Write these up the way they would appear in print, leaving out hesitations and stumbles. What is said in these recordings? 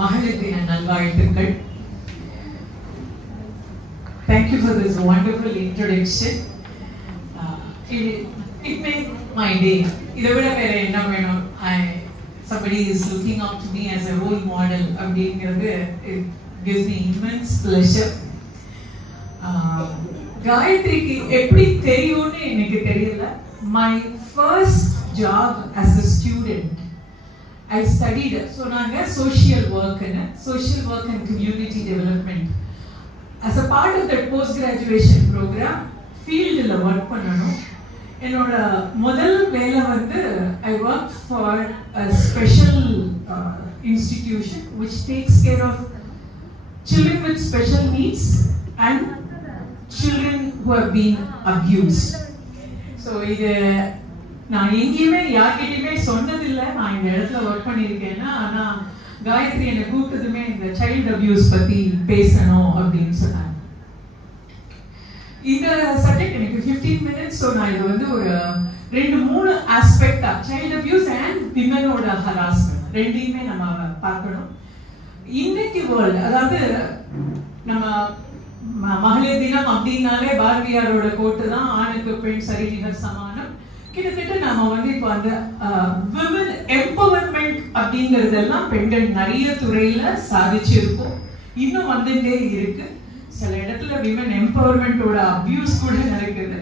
மகளிர் தின நல்வாழ்த்துக்கள். Thank you for this wonderful introduction. It made my day. இதை விட வேற என்ன வேணும்? Somebody is looking up to me as a role model. அப்படிங்கிறது it gives me immense pleasure. காயத்ரிக்கு எப்படி தெரியும்னு எனக்கு தெரியல. My first job as a student, I studied social work and community development. As a part of that post-graduation program, field la work பண்ணனும். என்னோட முதல் வேலை வந்து I worked for a special institution which takes care of children with special needs and children who have been abused. So இது நான் எங்கேயுமே யார்கிட்டயுமே சொன்னதில்லை. நான் இந்த இடத்துல ஒர்க் பண்ணியிருக்கேன்னா, ஆனா காயத்ரி என்னை கூப்பிட்டதுமே இந்த சைல்டு அபியூஸ் பத்தி பேசணும் அப்படின்னு சொன்னாங்க. இந்த சப்ஜெக்ட் எனக்கு 15 minutes. ஸோ நான் இது வந்து ஒரு 2-3 ஆஸ்பெக்டா, சைல்டு அபியூஸ் அண்ட் விமனோட ஹராஸ்மெண்ட் ரெண்டையுமே நம்ம பார்க்கணும். இன்னைக்கு வேர்ல்டு, அதாவது நம்ம மகளிர் தினம் அப்படின்னாலே பாரதியாரோட கோட்டு தான், ஆணுக்கு பெண் சரிநிகர் சமானம். கிட்டத்தட்ட நாம வந்து இப்போ அந்த விமன் எம்பவர்மெண்ட் அப்படிங்கறதெல்லாம் பெண்கள் நிறைய துறையில சாதிச்சிருக்கோம், இன்னும் வந்துட்டே இருக்கு. சில இடத்துல விமன் எம்பவர்மெண்டோட அபியூஸ் கூட நடக்குது.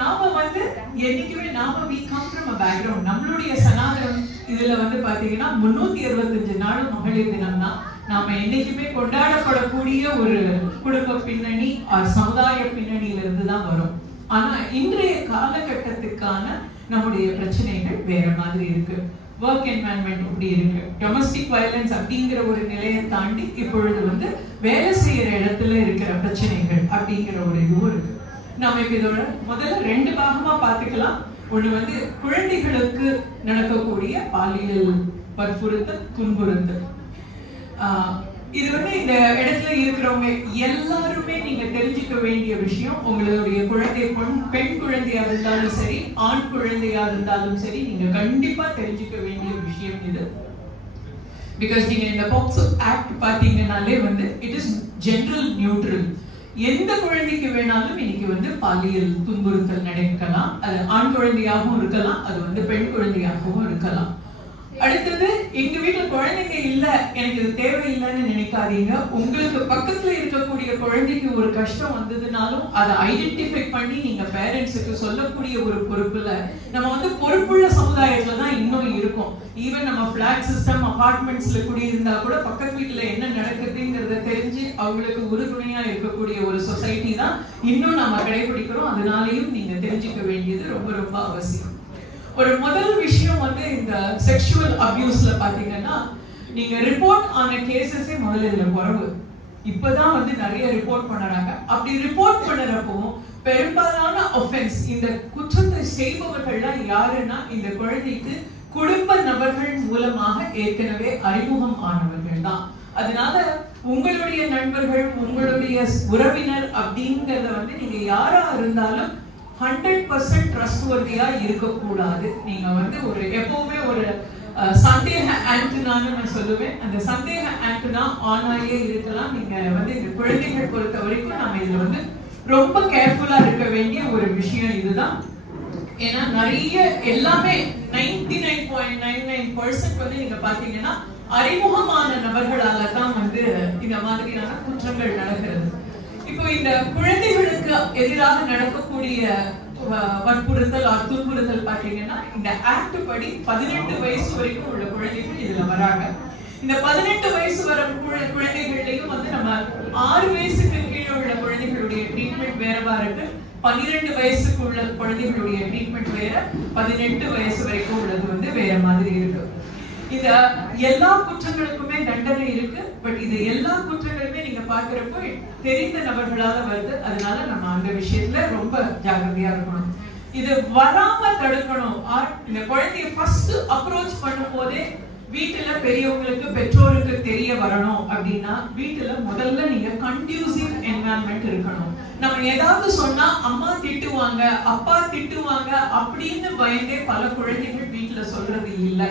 நாம வந்து என்னைக்குமே we come from a background, நம்மளுடைய சனாதனம் இதுல வந்து பாத்தீங்கன்னா 365 நாளும் மகளிர் தினம் தான். நாம என்னைக்குமே கொண்டாடப்படக்கூடிய ஒரு குடும்ப பின்னணி, சமுதாய பின்னணியில இருந்து தான் வரும். ஆனா இன்றைய காலகட்டத்துக்கான நம்முடைய பிரச்சனைகள் வேற மாதிரி இருக்கு. ஒர்க் என்வாயன்மெண்ட் இப்படி இருக்கு, டொமஸ்டிக் வயலன்ஸ் அப்படிங்கிற ஒரு நிலையை தாண்டி இப்பொழுது வந்து வேலை செய்யற இடத்துல இருக்கிற பிரச்சனைகள் அப்படிங்கிற ஒரு இதுவும் இருக்கு. நம்ம இப்ப இதோட முதல்ல 2 பாகமா பார்த்துக்கலாம். ஒண்ணு வந்து குழந்தைகளுக்கு நடக்கக்கூடிய பாலியல் வற்புறுத்தல், துன்புறுத்தல். இது வந்து இந்த இடத்துல இருக்கிறவங்க எல்லாருமே நீங்க தெரிஞ்சுக்க வேண்டிய விஷயம். உங்களுடைய குழந்தை பெண் குழந்தையா இருந்தாலும் சரி, ஆண் குழந்தையா இருந்தாலும் சரி, நீங்க கண்டிப்பா தெரிஞ்சுக்க வேண்டிய விஷயம் இது. பிகாஸ் நீங்க இந்த பாக்ஸோ ஆக்ட் பாத்தீங்கன்னாலே வந்து இட் இஸ் ஜெனரல் நியூட்ரல். எந்த குழந்தைக்கு வேணாலும் இன்னைக்கு வந்து பாலியல் துன்புறுத்தல் நடக்கலாம். அது ஆண் குழந்தையாகவும் இருக்கலாம், அது வந்து பெண் குழந்தையாகவும் இருக்கலாம். அடுத்தது, எங்க வீட்டுல குழந்தைங்க இல்ல, எனக்கு இது தேவையில்லைன்னு நினைக்காதீங்க. உங்களுக்கு பக்கத்துல இருக்கக்கூடிய குழந்தைக்கு ஒரு கஷ்டம் வந்ததுனாலும் அதை ஐடென்டிஃபை பண்ணி நீங்க பேரண்ட்ஸுக்கு சொல்லக்கூடிய ஒரு பொறுப்புல நம்ம வந்து பொறுப்புள்ள சமுதாயத்துல தான் இன்னும் இருக்கும். ஈவன் நம்ம பிளாட் சிஸ்டம் அபார்ட்மெண்ட்ஸ்ல குடியிருந்தா கூட பக்கத்து வீட்டுல என்ன நடக்குதுங்கிறத தெரிஞ்சு அவங்களுக்கு உறுதுணையா இருக்கக்கூடிய ஒரு சொசைட்டி தான் இன்னும் நம்ம கடைபிடிக்கிறோம். அதனாலையும் நீங்க தெரிஞ்சுக்க வேண்டியது ரொம்ப ரொம்ப அவசியம். ஒரு முதல் விஷயம் வந்து இந்த செக்ஷுவல் அபியூஸ்ல பாத்தீங்கன்னா, நீங்க ரிப்போர்ட் ஆன கேசஸே முதல்ல இதுல குறைவு. இப்பதான் வந்து நிறைய ரிப்போர்ட் பண்ணறாங்க. அப்படி ரிப்போர்ட் பண்ணறப்போ பெரும்பாலான ஆஃபென்ஸ், இந்த குற்றத்தை செய்பவர்கள்லாம் யாருன்னா இந்த குழந்தைக்கு குடும்ப நபர்கள் மூலமாக ஏற்கனவே அறிமுகம் ஆனவர்கள் தான். அதனால உங்களுடைய நண்பர்கள், உங்களுடைய உறவினர் அப்படிங்கறத வந்து நீங்க யாரா இருந்தாலும் 100% ட்ரஸ்ட்வர்தியா இருக்கக்கூடாது. நீங்க வந்து ஒரு எப்பவுமே ஒரு சந்தேக ஆண்டனான்னு நான் சொல்லுவேன். அந்த சந்தேக ஆண்டனா ஆனாயே இருக்கலாம். நீங்க வந்து இந்த குழந்தைகள் பொறுத்த வரைக்கும் நம்ம இதுல வந்து ரொம்ப கேர்ஃபுல்லா இருக்க வேண்டிய ஒரு விஷயம் இதுதான். ஏன்னா நிறைய எல்லாமே 99.99% வந்து நீங்க பாத்தீங்கன்னா அறிமுகமான நபர்களால தான் வந்து இந்த மாதிரியான குற்றங்கள் நடக்கிறது. இப்போ இந்த குழந்தைகளுக்கு எதிராக நடக்கக்கூடிய வற்புறுத்தல், துன்புறுத்தல் பாத்தீங்கன்னா இந்த ஆக்ட் படி 18 வயசு வரைக்கும் உள்ள குழந்தைகள் இதுல வராங்க. இந்த 18 வயசு வர குழந்தைகள்லயும் வந்து நம்ம 6 வயசுக்கு கீழே உள்ள குழந்தைகளுடைய ட்ரீட்மெண்ட் வேறவா இருக்கு, 12 வயசுக்கு உள்ள குழந்தைகளுடைய ட்ரீட்மெண்ட் வேற, 18 வயசு வரைக்கும் உள்ளது வந்து வேற மாதிரி இருக்கு. இந்த எல்லா குற்றங்களுக்குமே தண்டனை இருக்கு. பட் இது எல்லா குற்றங்களுமே நீங்க பாக்குறப்போ தெரிந்த நபர்களால வருது. அதனால நம்ம அந்த விஷயத்துல ரொம்ப ஜாகிரதையா இருக்கணும். இது வராம தடுக்கணும். இந்த குழந்தைய ஃபர்ஸ்ட் அப்ரோச் பண்ணும் போதே வீட்டுல பெரியவங்களுக்கு, பெற்றோருக்கு தெரிய வரணும் அப்படின்னா வீட்டுல முதல்ல நீங்க கண்டியூசிவ் என்வாயன்மெண்ட் இருக்கணும். நம்ம ஏதாவது சொன்னா அம்மா திட்டுவாங்க, அப்பா திட்டுவாங்க அப்படின்னு பயந்தே பல குழந்தைகள் வீட்டுல சொல்றது இல்லை.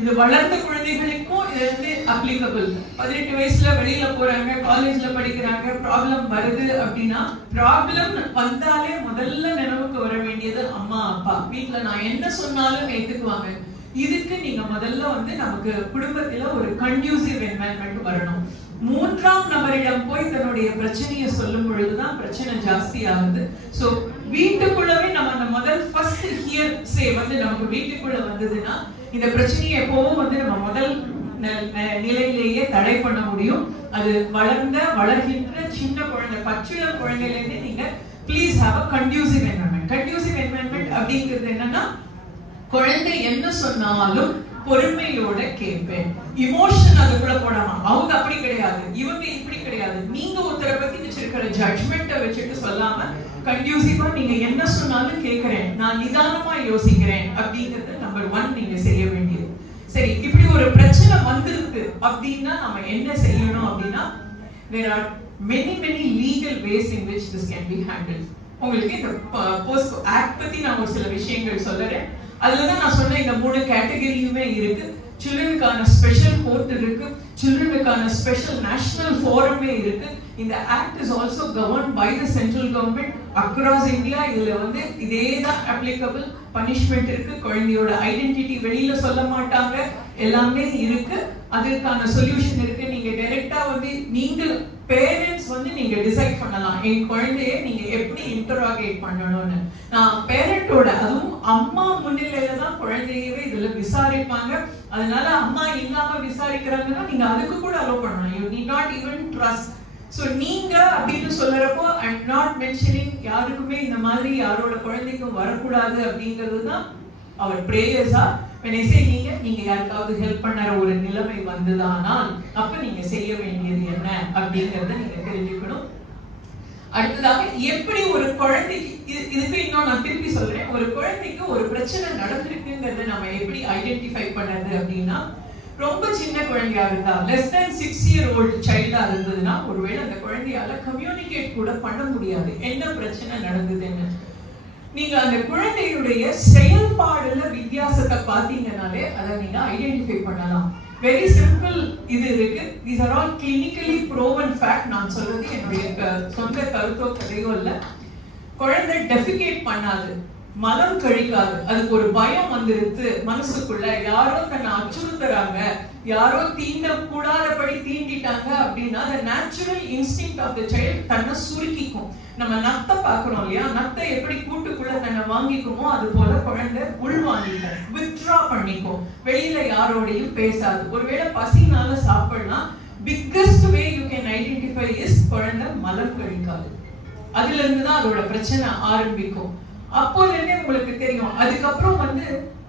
இது வளர்ந்த குழந்தைகளுக்கும் இது வந்து அப்ளிகபிள். 18 வயசுல வெளியில போறாங்க, காலேஜ்ல படிக்கிறாங்க, ப்ராப்ளம் வருது அப்படின்னா, ப்ராப்ளம் வந்தாலே முதல்ல நினைவுக்கு வர வேண்டியது அம்மா அப்பா. வீட்டுல நான் என்ன சொன்னாலும் ஏத்துக்குவாங்க. இதுக்கு நீங்க முதல்ல வந்து நமக்கு குடும்பத்துல ஒரு கன்டியூசிவ் என்வாயன்மெண்ட் வரணும். மூன்றாம் நபரிடம் போய் தன்னுடைய பிரச்சனையை சொல்லும் பொழுதுதான் பிரச்சனை ஜாஸ்தி ஆகுது. சோ வீட்டுக்குள்ளவே நம்ம அந்த முதல் ஃபர்ஸ்ட் ஹியர் சே வந்து நமக்கு வீட்டுக்குள்ள வந்ததுன்னா இந்த பிரச்சனையை எப்பவும் வந்து நம்ம முதல் நிலையிலேயே தடை பண்ண முடியும். அது வளர்கின்ற சின்ன குழந்தை, பச்சிளம் குழந்தையிலேருந்து நீங்க please have a conducive environment. Conducive environment அப்படிங்கிறது என்னன்னா, குழந்தை என்ன சொன்னாலும் பொறுமையோட கேட்பேன். இமோஷன் அதுக்குள்ள போடாம, அவங்க அப்படி கிடையாது, இவங்க இப்படி கிடையாது, நீங்க ஒருத்தரை பத்தி வச்சிருக்கிற ஜட்ஜ்மெண்ட்டை வச்சுட்டு சொல்லாம கன்டியூசிவா நீங்க என்ன சொன்னாலும் கேட்கிறேன், நான் நிதானமா யோசிக்கிறேன் அப்படிங்கிறது நம்பர் 1 நீங்க செய்ய வேண்டியது. சரி, இப்படி ஒரு பிரச்சனை வந்திருக்கு அப்படின்னா நம்ம என்ன செய்யணும் அப்படின்னா, there are many legal ways in which this can be handled. உங்களுக்கு இந்த போஸ்கோ ஆக்ட் பத்தி நான் ஒரு சில விஷயங்கள் சொல்றேன். அதுலதான் நான் சொன்ன இந்த 3 கேட்டகரியுமே இருக்கு. சில்ட்ரனுக்கான ஸ்பெஷல் கோர்ட் இருக்கு, சில்ட்ரனுக்கான ஸ்பெஷல் நேஷனல் ஃபோரமே இருக்கு. இந்த act is also governed by the central government across India. இதுல வந்து இதேதான் அப்ளிகபிள். பனிஷ்மெண்ட் இருக்கு, குழந்தையோட ஐடென்டிட்டி வெளியில சொல்ல மாட்டாங்க, எல்லாமே இருக்கு. அதற்கான சொல்யூஷன் இருக்கு. நீங்க டைரக்டா வந்து நீங்க பேரண்ட்ஸ் வந்து நீங்க டிசைட் பண்ணலாம், என் குழந்தைய நீங்க எப்படி இன்டராகேட் பண்ணணும்னு. நான் பேரண்டோட, அதுவும் அம்மா முன்னிலையில தான் குழந்தையவே இதுல விசாரிப்பாங்க. அதனால அம்மா இல்லாம விசாரிக்கிறாங்கன்னா நீங்க அதுக்கு கூட அலோவ் பண்ணலாம். You need not even trust. So நீங்க அப்படின்னு சொல்றப்போ ஐ அம் நாட் மென்ஷனிங் யாருக்குமே இந்த மாதிரி யாரோட குழந்தைக்கும் வரக்கூடாது அப்படிங்கிறது தான் அவர் பிரேயர்ஸா. நீங்க யாருக்காவது ஹெல்ப் பண்ணற ஒரு நிலைமை வந்ததானால் அப்ப நீங்க செய்ய வேண்டியது என்ன அப்படிங்கறத நீங்க தெரிஞ்சுக்கணும். அடுத்ததாக, எப்படி ஒரு குழந்தைக்கு, இதுக்கு இன்னும் நான் திருப்பி சொல்றேன், ஒரு குழந்தைக்கு ஒரு பிரச்சனை நடந்திருக்குங்கிறத நம்ம எப்படி ஐடென்டிஃபை பண்ணது அப்படின்னா, ரொம்ப சின்ன குழந்தையா இருந்தா, லெஸ் than 6 year old சைல்டா இருந்ததுன்னா, ஒருவேளை அந்த குழந்தையால கம்யூனிகேட் கூட பண்ண முடியாது என்ன பிரச்சனை நடந்ததுன்னு. நீங்க அந்த குழந்தையுடைய செயல்பாடுல வித்தியாசத்தை பாத்தீங்கன்னாலே அதை நீங்க ஐடென்டிஃபை பண்ணலாம். வெரி சிம்பிள் இது இருக்கு. These are all clinically proven fact. நான் சொல்றது என்னுடைய சொந்த கருத்தோ கதையோ இல்ல. குழந்தை டெஃபிகேட் பண்ணாது, மலம் கழிக்காது, அதுக்கு ஒரு பயம் வந்துருது மனசுக்குள்ள, யாரோ தன்னை அச்சுறுத்துறாங்க, யாரோ தீண்ட கூடாதபடி தீண்டிட்டாங்க அப்படின்னா the natural instinct of the child தன்னை சுருக்கிக்கும். நம்ம நத்தை பாக்குறோம் இல்லையா, நத்தை எப்படி கூட்டுக்குள்ள தன்னை வாங்கிக்குமோ அது போல குழந்தை உள் வாங்கிக்க வித்ட்ரா பண்ணிக்கும், வெளியில யாரோடையும் பேசாது. ஒருவேளை பசினால சாப்பிடலாம், biggest way you can identify is குழந்தை மலம் கழிக்காது. அதுல இருந்துதான் அதோட பிரச்சனை ஆரம்பிக்கும். அப்போல இருந்தே உங்களுக்கு தெரியும். அதுக்கப்புறம் வந்து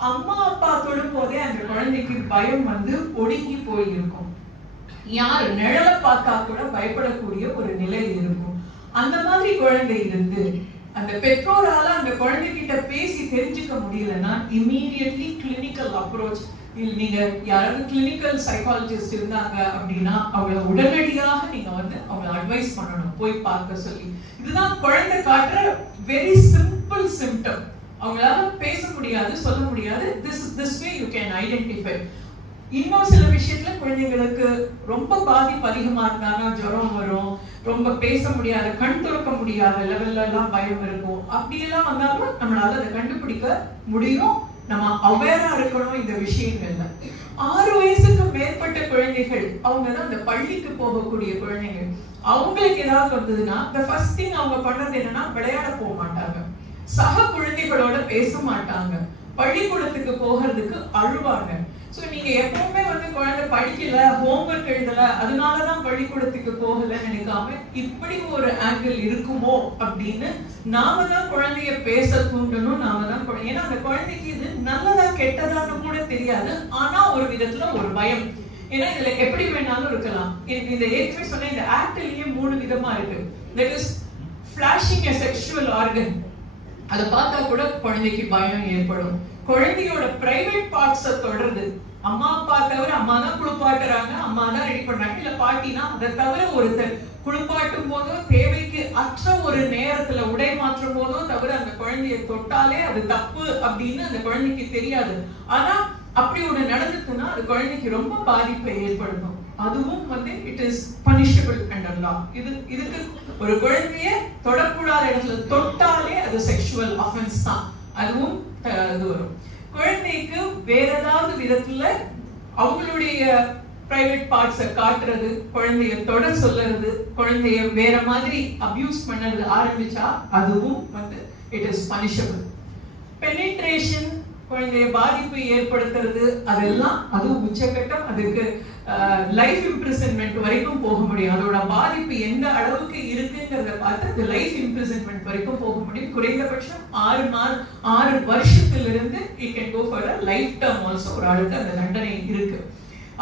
அம்மா அப்பா தொடும் போதே அந்த குழந்தைக்கு பயம் வந்து ஒடுங்கி போயிருக்கும். யாரு நிழலை பார்த்தா கூட பயப்படக்கூடிய ஒரு நிலை இருக்கும். அந்த மாதிரி குழந்தை இருந்து அந்த பெற்றோரால அந்த குழந்தைகிட்ட பேசி தெரிஞ்சுக்க முடியலன்னா இமீடியட்லி கிளினிக்கல் அப்ரோச். நீங்க யாராவது கிளினிக்கல் சைக்காலஜிஸ்ட் இருந்தாங்க அப்படின்னா அவங்கள உடனடியாக நீங்க வந்து அவங்களை அட்வைஸ் பண்ணணும், போய் பார்க்க சொல்லி. இதுதான் குழந்தை காட்டுற வெரி சிம்பிள் சிம்டம். அவங்களால பேச முடியாது, சொல்ல முடியாது. this way you can identify. இன்னும் சில விஷயத்துல குழந்தைங்களுக்கு ரொம்ப பாதிப்பு அதிகமா இருந்தாங்கன்னா ஜுரம் வரும், ரொம்ப பேச முடியாத, கண் திறக்க முடியாத லெவல்ல எல்லாம் பயம் இருக்கும். அப்படியெல்லாம் வந்தாலும் நம்மளால அதை கண்டுபிடிக்க முடியும். நம்ம அவேரா இருக்கணும் இந்த விஷயங்கள்ல. 6 வயசுக்கு மேற்பட்ட குழந்தைகள், அவங்கதான் அந்த பள்ளிக்கு போகக்கூடிய குழந்தைகள். அவங்களுக்கு ஏதாவது வந்ததுன்னா the first thing அவங்க பண்றது என்னன்னா விளையாட போக மாட்டாங்க, சக குழந்தைகளோட பேச மாட்டாங்க, பள்ளிக்கூடத்துக்கு போகிறதுக்கு அழுவாங்க. சோ நீங்க எப்பவுமே வந்து குழந்தை படிக்கல, ஹோம்வொர்க் எழுதல, அதனாலதான் பள்ளிக்கூடத்துக்கு போகலன்னு நினைக்காம இப்படி ஒரு ஆங்கிள் இருக்குமோ அப்படின்னு நாம தான் குழந்தைய பேச தூண்டணும். நாம தான், ஏன்னா அந்த குழந்தைக்கு இது நல்லதா கெட்டதான்னு கூட தெரியாது, ஆனா ஒரு விதத்துல ஒரு பயம். ஏன்னா இதுல எப்படி வேணாலும் இருக்கலாம். இந்த ஏற்கனவே சொன்ன இந்த ஆக்ட்லயே 3 விதமா இருக்கு. That is flashing a sexual organ. அதை பார்த்தா கூட குழந்தைக்கு பயம் ஏற்படும். குழந்தையோட பிரைவேட் பார்ட்ஸ தொடர்ந்து, அம்மா அப்பா தவிர, அம்மா தான் குளிப்பாட்டுறாங்க, அம்மா தான் ரெடி பண்றாங்க, இல்ல பாட்டினா அதை தவிர ஒருத்தர் குளிப்பாட்டும் போதோ தேவைக்கு அற்ற ஒரு நேரத்துல உடை மாற்றும் போதோ தவிர அந்த குழந்தைய தொட்டாலே அது தப்பு அப்படின்னு அந்த குழந்தைக்கு தெரியாது. ஆனா அப்படி ஒண்ணு நடந்துச்சுன்னா அது குழந்தைக்கு ரொம்ப பாதிப்பை ஏற்படுத்தும். அதுவும் வந்து இட் இஸ் பனிஷபிள் அண்டர் லா. இதுக்கு ஒரு குழந்தைய தொடக்கூடாத இடத்துல தொட்டாலே அது செக்ஷுவல் அஃபென்ஸ் தான், அதுவும் இது வரும். குழந்தைக்கு வேற ஏதாவது விதத்துல அவங்களுடைய பிரைவேட் பார்ட்ஸை காட்டுறது, குழந்தைய தொட சொல்லுறது, குழந்தைய வேற மாதிரி அபியூஸ் பண்ணது ஆரம்பிச்சா அதுவும் வந்து இட் இஸ் பனிஷபிள். பெனிட்ரேஷன், குழந்தைய பாதிப்பு ஏற்படுத்துறது, அதெல்லாம் அதுவும் உச்சகட்டம். அதுக்கு லைஃப் இம்ப்ரிசன்மெண்ட் வரைக்கும் போக முடியும். அதோட பாதிப்பு எந்த அளவுக்கு இருக்குங்கிறத பார்த்து அது லைஃப் இம்ப்ரிசன்மெண்ட் வரைக்கும் போக முடியும். குறைந்தபட்சம் 6 வருஷத்திலிருந்து it can go for life term also. ஒரு ஆளுக்கு அந்த தண்டனை இருக்கு.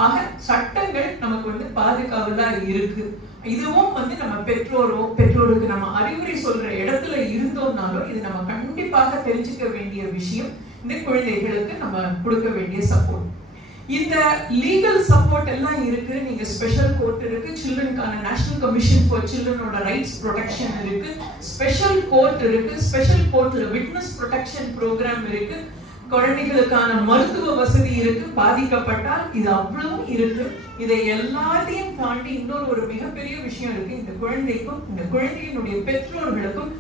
ஆக சட்டங்கள் நமக்கு வந்து பாதுகாவலா இருக்கு. இதுவும் வந்து நம்ம பெற்றோருக்கு நம்ம அறிவுரை சொல்ற இடத்துல இருந்தோம்னாலும் இது நம்ம கண்டிப்பாக தெரிஞ்சுக்க வேண்டிய விஷயம். இந்த குழந்தைகளுக்கு நம்ம கொடுக்க வேண்டிய சப்போர்ட், இந்த லீகல் சப்போர்ட் எல்லாம் இருக்கு. நீங்க ஸ்பெஷல் கோர்ட் இருக்கு, சில்ட்ரனுக்கான நேஷனல் கமிஷன் ஃபார் சில்ட்ரனோட ரைட்ஸ் ப்ரொடெக்ஷன் இருக்கு, ஸ்பெஷல் கோர்ட் இருக்கு, ஸ்பெஷல் கோர்ட்ல விட்னஸ் ப்ரொடெக்ஷன் ப்ரோக்ராம் இருக்கு, குழந்தைகளுக்கான மருத்துவ வசதி இருக்கு பாதிக்கப்பட்டால். இது அவ்வளவும் இருக்கு. இதை எல்லாத்தையும் தாண்டி இன்னொரு மிகப்பெரிய விஷயம் இருக்கு. இந்த குழந்தைக்கும் இந்த குழந்தையினுடைய பெற்றோர்களுக்கும்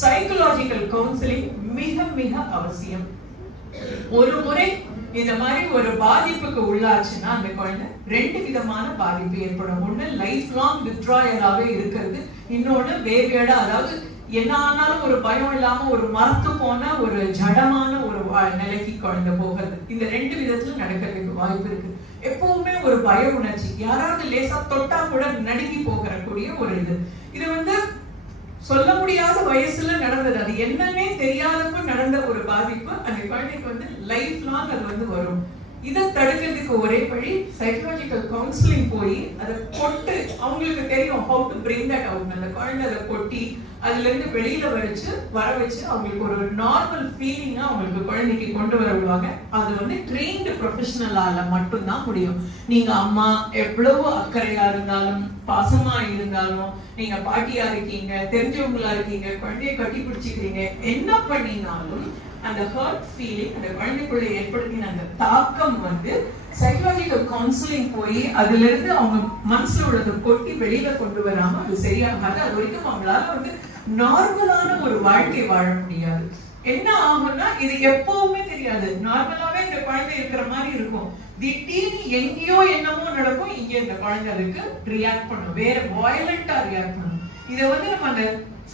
சைக்கலாஜிக்கல் கவுன்சிலிங் மிக மிக அவசியம். ஒரு முறை இந்த மாதிரி ஒரு பாதிப்புக்கு உள்ளாச்சுன்னா அந்த குழந்தை 2 விதமான பாதிப்பு ஏற்படும். ஒண்ணு லைஃப் லாங் வித்ட்ராயலாவே இருக்கிறது, இன்னொன்னு வேவியடா, அதாவது என்ன ஆனாலும் ஒரு பயம் இல்லாம ஒரு மறத்து போன ஒரு ஜடமான ஒரு நிலைக்கு குழந்தை போகிறது. இந்த 2 விதத்துல நடக்கிறதுக்கு வாய்ப்பு இருக்கு. எப்பவுமே ஒரு பய உணர்ச்சி, யாராவது லேசா தொட்டா கூட நடுங்கி போகக்கூடிய ஒரு இது வந்து சொல்ல முடியாத வயசுல நடந்தது, அது என்னன்னே தெரியாதப்ப நடந்த ஒரு பாதிப்பு அந்த குழந்தைக்கு வந்து லைஃப் லாங் அது வந்து வரும். இதை தடுக்கிறதுக்கு ஒரே வழி சைக்கலாஜிக்கல் கவுன்சிலிங் போய் அதை கொட்டு, அவங்களுக்கு தெரியும் how to bring that out. அந்த குழந்தை அதை கொட்டி அதுல இருந்து வெளியில வர வச்சு அவங்களுக்கு ஒரு நார்மல் ஃபீலிங்கா அவங்களுக்கு குழந்தைக்கு கொண்டு வருவாங்க. அது வந்து ட்ரெயின்டு ப்ரொஃபஷனலால மட்டும்தான் முடியும். நீங்க அம்மா எவ்வளவு அக்கறையா இருந்தாலும் பாசமா இருந்தாலும், நீங்க பாட்டியா இருக்கீங்க, தெரிஞ்சவங்களா இருக்கீங்க, குழந்தைய கட்டி பிடிச்சிக்கிறீங்க, என்ன பண்ணினாலும் அந்த ஹர்ட் ஃபீலிங் அந்த குழந்தைக்குள்ள ஏற்படுத்தின அந்த தாக்கம் வந்து சைக்கலாஜிக்கல் கவுன்சிலிங் போய் அதுல இருந்து அவங்க மனசுல உள்ளதை கொட்டி வெளியில கொண்டு வராம அது சரியாகாது. அது வரைக்கும் அவங்களால வந்து நார்மலான ஒரு வாழ்க்கை வாழ முடியாது. என்ன ஆகும்னா இது எப்பவுமே தெரியாது, நார்மலாவே இந்த குழந்தை இருக்கிற மாதிரி இருக்கும். திடீர்னு எங்கேயோ என்னமோ நடக்கும், இங்க இந்த குழந்தை அதுக்கு ரியாக்ட் பண்ணும், வேற வயலண்டா ரியாக்ட் பண்ணும். இத வந்து நம்ம அந்த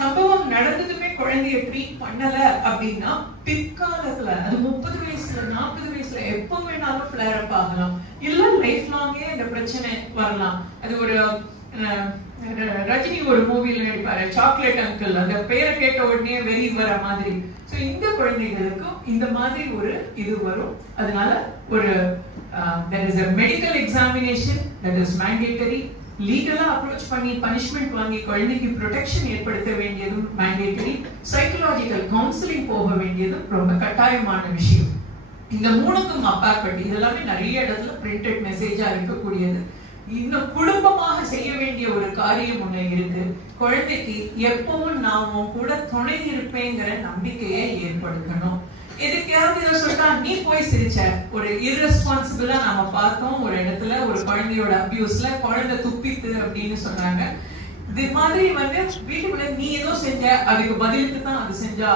சம்பவம் நடந்ததுமே குழந்தைய ட்ரீட் பண்ணல அப்படின்னா பிற்காலத்துல அது 30 வயசுல 40 வயசுல எப்ப வேணாலும் ஃபிளேர் அப் ஆகலாம், இல்ல லைஃப் லாங்கே இந்த பிரச்சனை வரலாம். அது ஒரு ரஜினி ஒரு மூவில நடிப்பாரு, சாக்லேட் அங்கிள், அந்த பேரை கேட்ட உடனே வெறி வர மாதிரி. சோ இந்த குழந்தைகளுக்கும் இந்த மாதிரி ஒரு இது வரும். அதனால ஒரு there is a medical examination that is mandatory. லீகலா அப்ரோச் பண்ணி பனிஷ்மெண்ட் வாங்கி குழந்தைக்கு ப்ரொடெக்ஷன் ஏற்படுத்த வேண்டியதும் மேண்டேட்டரி. சைக்கலாஜிக்கல் கவுன்சிலிங் போக வேண்டியதும் ரொம்ப கட்டாயமான விஷயம். இந்த 3க்கும் அப்பாற்பட்டு இதெல்லாமே நிறைய இடத்துல பிரிண்டட் மெசேஜா இருக்கக்கூடியது. இன்னும் குடும்பமாக செய்ய வேண்டிய ஒரு காரியம் ஒண்ணு இருக்கு. குழந்தைக்கு எப்பவும் நான் உன் கூட துணை இருப்பேங்கிற நம்பிக்கையை ஏற்படுத்தணும். எதுக்காவது இதை சொல்லிட்டா நீ போய் சிரிச்ச, ஒரு இர்ரெஸ்பான்சிபிளா நாம பார்த்தோம் ஒரு இடத்துல ஒரு குழந்தையோட அபியூஸ்ல குழந்தை துப்பித்து அப்படின்னு சொன்னாங்க. இது மாதிரி வந்து வீட்டுக்குள்ள நீ ஏதோ செஞ்ச, அதுக்கு பதிலுக்கு தான் அது செஞ்சா